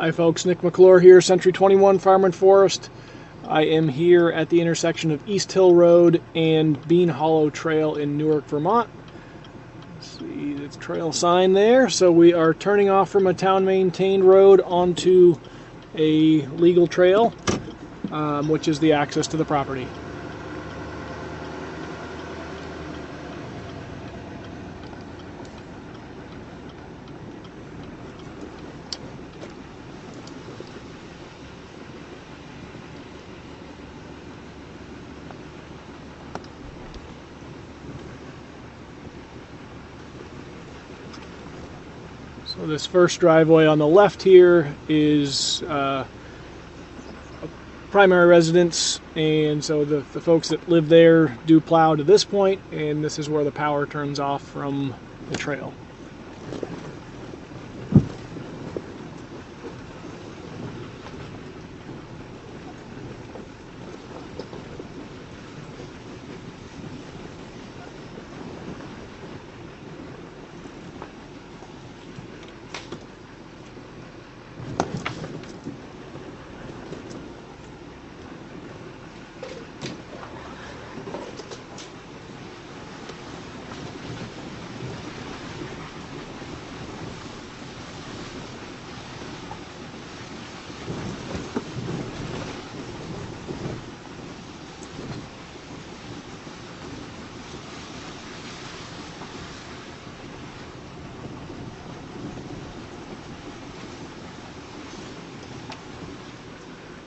Hi folks, Nick McClure here, Century 21 Farm and Forest. I am here at the intersection of East Hill Road and Bean Hollow Trail in Newark, Vermont. See the trail sign there. So we are turning off from a town-maintained road onto a legal trail, which is the access to the property. So this first driveway on the left here is a primary residence, and so the folks that live there do plow to this point, and this is where the power turns off from the trail.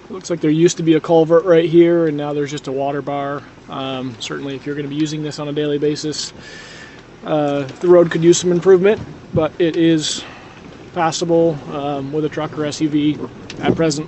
Looks like there used to be a culvert right here, and now there's just a water bar. Certainly if you're going to be using this on a daily basis, the road could use some improvement, but it is passable with a truck or SUV at present.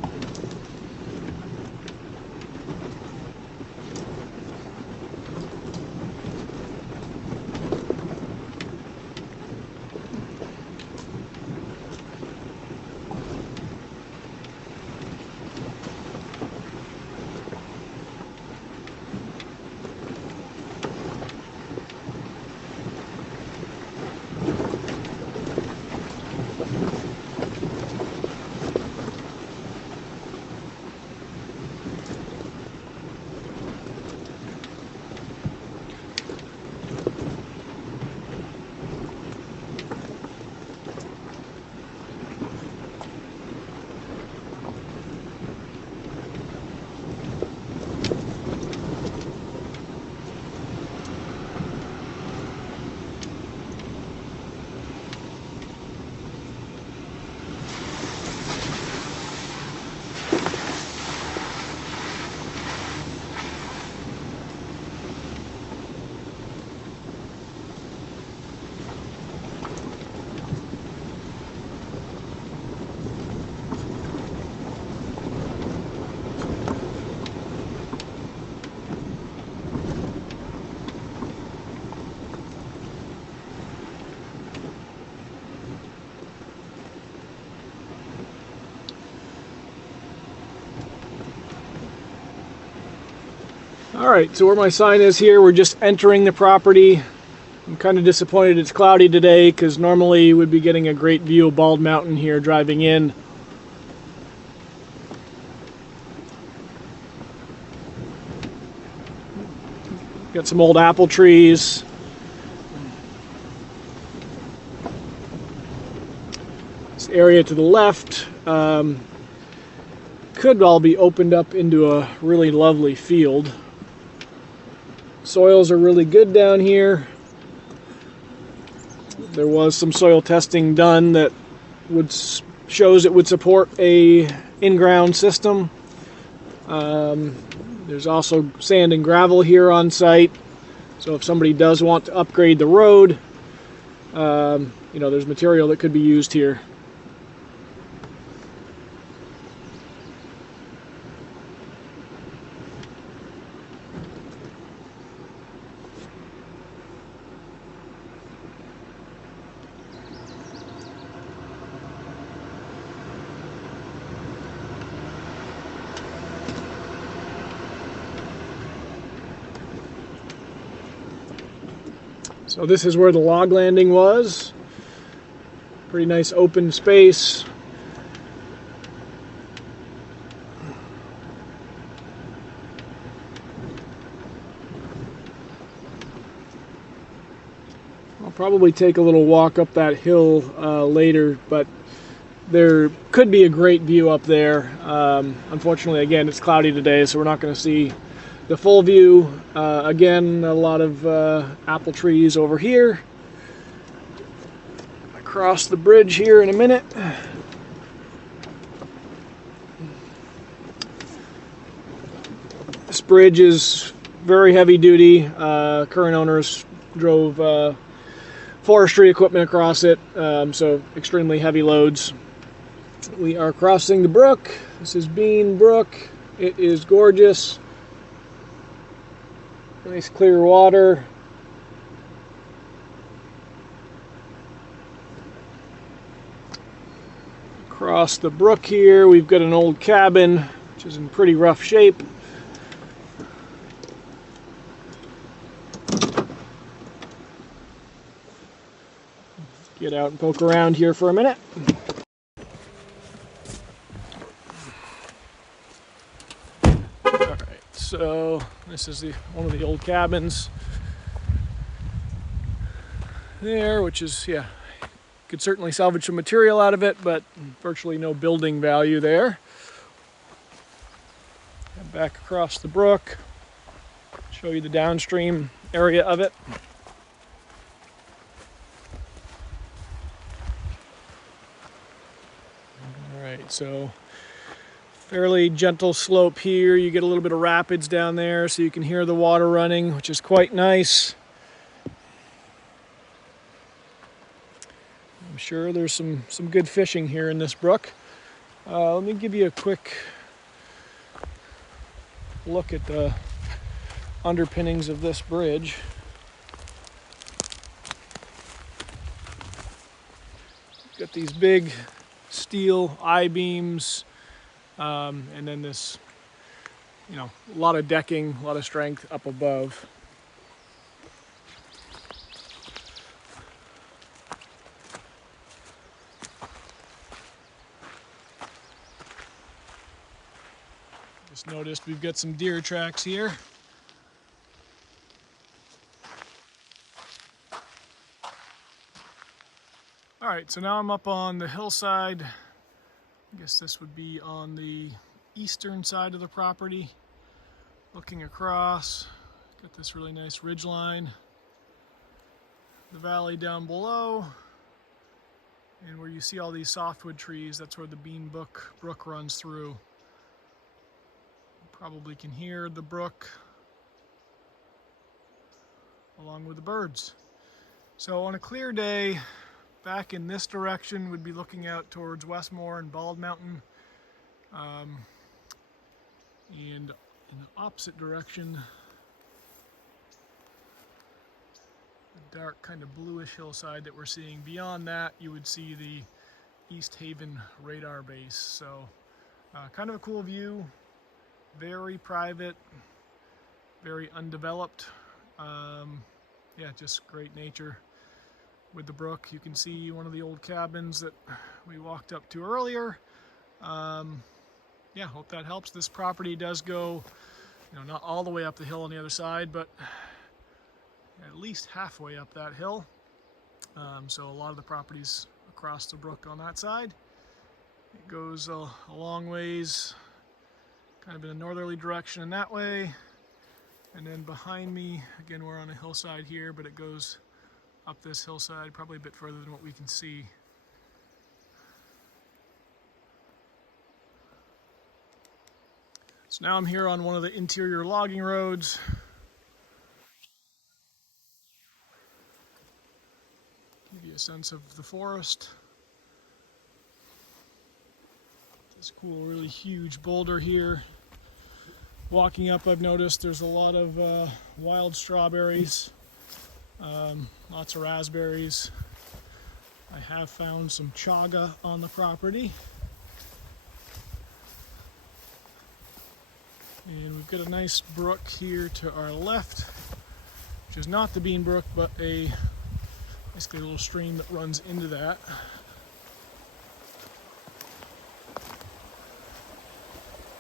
Alright, so where my sign is here, we're just entering the property. I'm kind of disappointed it's cloudy today, because normally we'd be getting a great view of Bald Mountain here driving in. Got some old apple trees. This area to the left could all be opened up into a really lovely field. Soils are really good down here. There was some soil testing done that shows it would support a in-ground system. There's also sand and gravel here on site, so if somebody does want to upgrade the road, there's material that could be used here. So this is where the log landing was. Pretty nice open space. probably take a little walk up that hill later, but there could be a great view up there. Unfortunately, again, it's cloudy today, so we're not going to see the full view. Again, a lot of apple trees over here. Across the bridge here in a minute. This bridge is very heavy duty. Current owners drove forestry equipment across it, so extremely heavy loads. We are crossing the brook. This is Bean Brook. It is gorgeous. Nice clear water. Across the brook here, we've got an old cabin, which is in pretty rough shape. Get out and poke around here for a minute. Alright, so this is one of the old cabins there, which is, yeah, could certainly salvage some material out of it, but virtually no building value there. And back across the brook, show you the downstream area of it. Alright, so fairly gentle slope here. You get a little bit of rapids down there, so you can hear the water running, which is quite nice. I'm sure there's some good fishing here in this brook. Let me give you a quick look at the underpinnings of this bridge. Got these big steel I-beams, and then this, you know, a lot of decking, a lot of strength up above. Just noticed we've got some deer tracks here. All right, so now I'm up on the hillside. I guess this would be on the eastern side of the property. Looking across, got this really nice ridge line. The valley down below. And where you see all these softwood trees, that's where the Bean Brook runs through. Probably can hear the brook along with the birds. So on a clear day, back in this direction, we'd be looking out towards Westmore and Bald Mountain. And in the opposite direction, the dark kind of bluish hillside that we're seeing. Beyond that, you would see the East Haven radar base. So kind of a cool view. Very private, very undeveloped. Yeah, just great nature with the brook. You can see one of the old cabins that we walked up to earlier. Yeah, hope that helps. This property does go, you know, not all the way up the hill on the other side, but at least halfway up that hill. So a lot of the properties across the brook on that side. It goes a long ways, kind of in a northerly direction in that way. And then behind me, again, we're on a hillside here, but it goes up this hillside, probably a bit further than what we can see. So now I'm here on one of the interior logging roads. Give you a sense of the forest. This cool, really huge boulder here. Walking up, I've noticed there's a lot of wild strawberries, lots of raspberries. I have found some chaga on the property. And we've got a nice brook here to our left, which is not the Bean Brook, but basically a little stream that runs into that.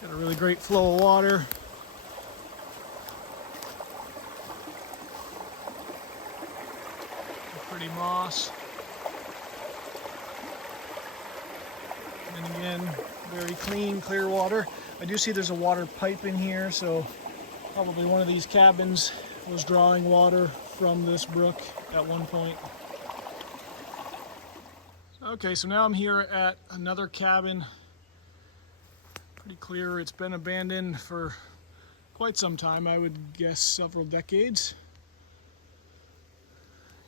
Got a really great flow of water. Pretty moss. And again, very clean, clear water. I do see there's a water pipe in here, so probably one of these cabins was drawing water from this brook at one point. Okay, so now I'm here at another cabin. Pretty clear it's been abandoned for quite some time, I would guess several decades.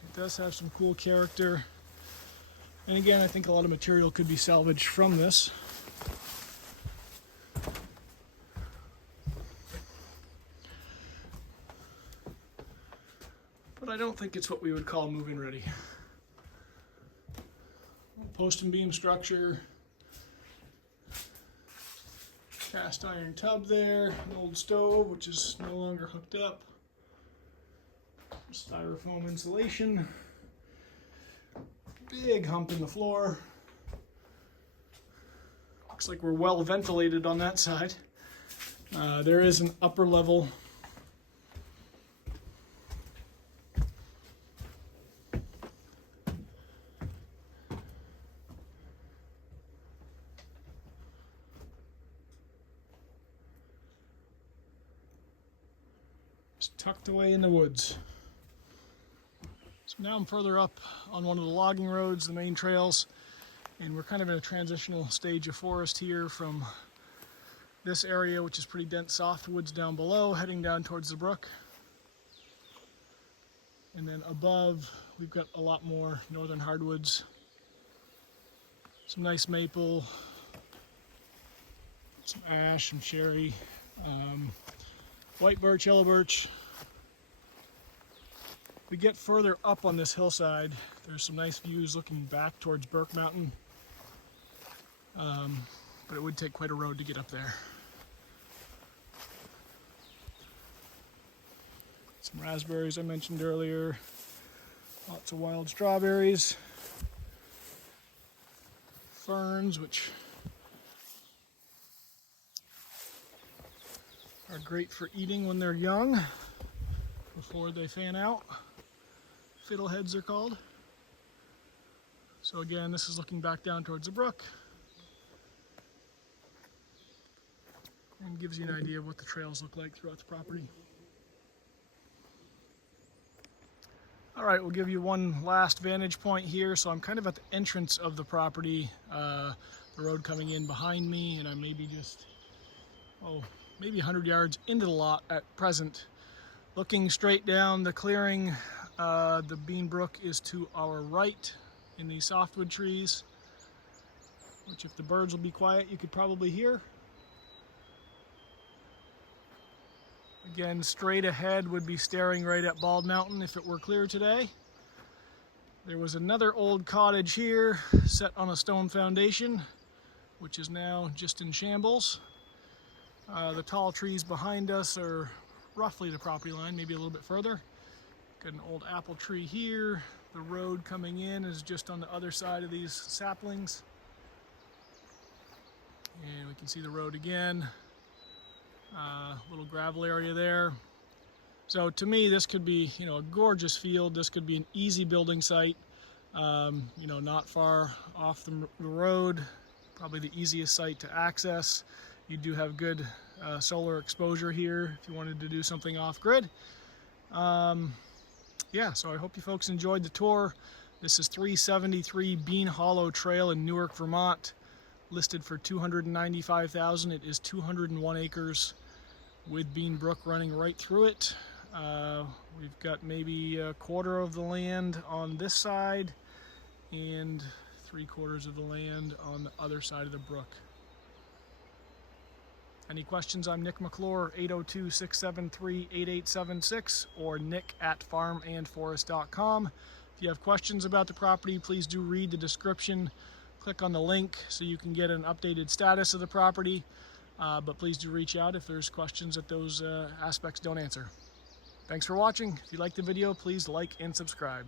It does have some cool character. And again, I think a lot of material could be salvaged from this. But I don't think it's what we would call move-in ready. Post and beam structure. Cast iron tub there, an old stove which is no longer hooked up. Styrofoam insulation. Big hump in the floor. Looks like we're well ventilated on that side. There is an upper level. Just tucked away in the woods. So now I'm further up on one of the logging roads, the main trails, and we're kind of in a transitional stage of forest here from this area, which is pretty dense softwoods down below, heading down towards the brook. And then above, we've got a lot more northern hardwoods. Some nice maple, some ash, some cherry, white birch, yellow birch. We get further up on this hillside, there's some nice views looking back towards Burke Mountain, but it would take quite a road to get up there. Some raspberries I mentioned earlier, lots of wild strawberries, ferns, which are great for eating when they're young, before they fan out. Fiddleheads are called. So again, this is looking back down towards the brook and gives you an idea of what the trails look like throughout the property. All right, we'll give you one last vantage point here. So I'm kind of at the entrance of the property, the road coming in behind me, and I'm maybe just, maybe 100 yards into the lot at present. Looking straight down the clearing, the Bean Brook is to our right in these softwood trees, which if the birds will be quiet, you could probably hear. Again, straight ahead would be staring right at Bald Mountain if it were clear today. There was another old cottage here set on a stone foundation, which is now just in shambles. The tall trees behind us are roughly the property line, maybe a little bit further. Got an old apple tree here. The road coming in is just on the other side of these saplings. And we can see the road again. Little gravel area there. So to me, this could be, a gorgeous field. This could be an easy building site. Not far off the road. Probably the easiest site to access. You do have good solar exposure here if you wanted to do something off-grid. So I hope you folks enjoyed the tour. This is 373 Bean Hollow Trail in Newark, Vermont, listed for $295,000. It is 201 acres with Bean Brook running right through it. We've got maybe a quarter of the land on this side and 3/4 of the land on the other side of the brook. Any questions? I'm Nick McClure, 802-673-8876 or nick@farmandforest.com. If you have questions about the property, please do read the description. Click on the link so you can get an updated status of the property. But please do reach out if there's questions that those aspects don't answer. Thanks for watching. If you liked the video, please like and subscribe.